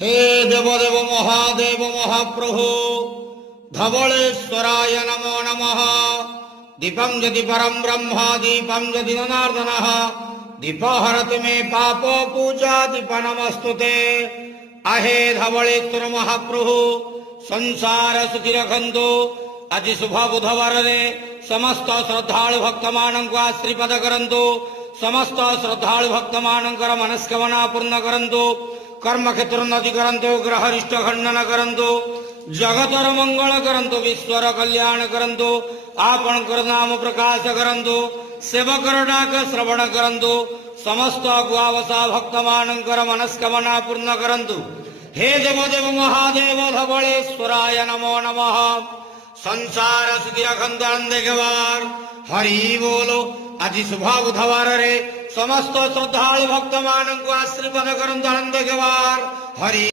हे देवदेव महादेव महाप्रभु धवलेश्वराय नमो नमः। दीपं यदि परं ब्रह्म दीपं यदि जनार्दनः दीपहरति मे पापो पूजा दीप नमस्तुते। आहे धवलेश्वर महाप्रभु संसार सुखी रखंतु। आज शुभ बुधवार समस्त श्रद्धालु भक्त मानक आशीर्वाद करंतु। समस्त श्रद्धालु भक्त मानकर मनस्कामना पूर्ण करंतु। कर्म क्षेत्र उन्नति करंतु। ग्रहरिष्ट खंडन करंतु। जगतर मंगल करंतु। विश्वर कल्याण करंतु। आपणकर नाम प्रकाश करंतु। सेवकर डाक श्रवण करंतु। समस्त गुआवसा भक्त मानकर मनस्कामना पूर्ण करंतु। हे देवदेव महादेव धवलेश्वराय नमो नमः। संसार सुखी रखंतु आनंद गवार। हरि बोलो। आज शुभ बुधवार समस्त श्रद्धालु भक्त मानक आशीर्वाद करंतु आनंद गवार। हरि